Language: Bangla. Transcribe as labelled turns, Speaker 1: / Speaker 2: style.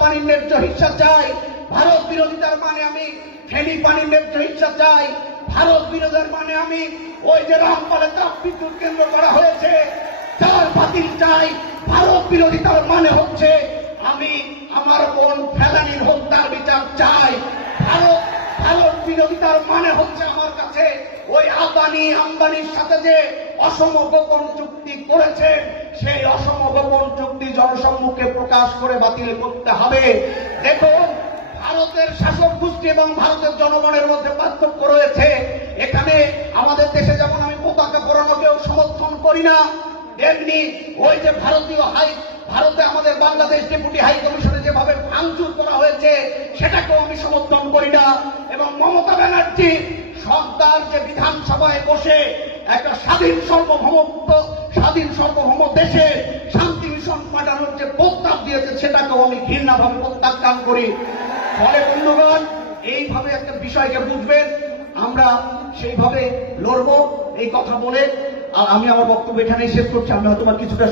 Speaker 1: পানির ন্যায্য হিস্সা চাই। ভারত বিরোধিতার মানে আমি ফেনী পানির ন্যায্য হিস্সা চাই। ভারত বিরোধের মানে আমি ওই যে রামপালে তাপ বিদ্যুৎ কেন্দ্র করা হয়েছে তার বাতিল চাই। ভারত বিরোধিতার মানে হচ্ছে আমি আমার বোন ফেলানির হত্যার বিচার চাই। ভারত ভারত বিরোধিতার মানে হচ্ছে আমার কাছে ওই আদানি আম্বানির সাথে যে অসম গোপন চুক্তি করেছে সেই অসম গোপন চুক্তি জনসম্মুখে প্রকাশ করে বাতিল করতে হবে। দেখুন ভারতের শাসক গোষ্ঠী এবং ভারতের জনগণের মধ্যে পার্থক্য রয়েছে। এখানে আমাদের দেশে যেমন আমি পতাকা পরানোকেও সমর্থন করি না, তেমনি ওই যে ভারতীয় হাই ভারতে আমাদের বাংলাদেশ ডেপুটি হাই কমিশনে যেভাবে ভাঙচুর করা হয়েছে, সেটাকেও আমি সমর্থন করি না। এবং মমতা ব্যানার্জি সরকার যে বিধানসভায় বসে একটা স্বাধীন সার্বভৌমত্ব স্বাধীন সার্বভৌম দিয়েছে, সেটাকেও আমি ঘৃণাভাবে প্রত্যাখ্যান করি। ফলে বন্ধুগণ, এইভাবে একটা বিষয়কে বুঝবেন, আমরা সেইভাবে লড়বো, এই কথা বলে, আর আমি আমার বক্তব্য এখানেই শেষ করছি। আমি হয়তো কিছুটা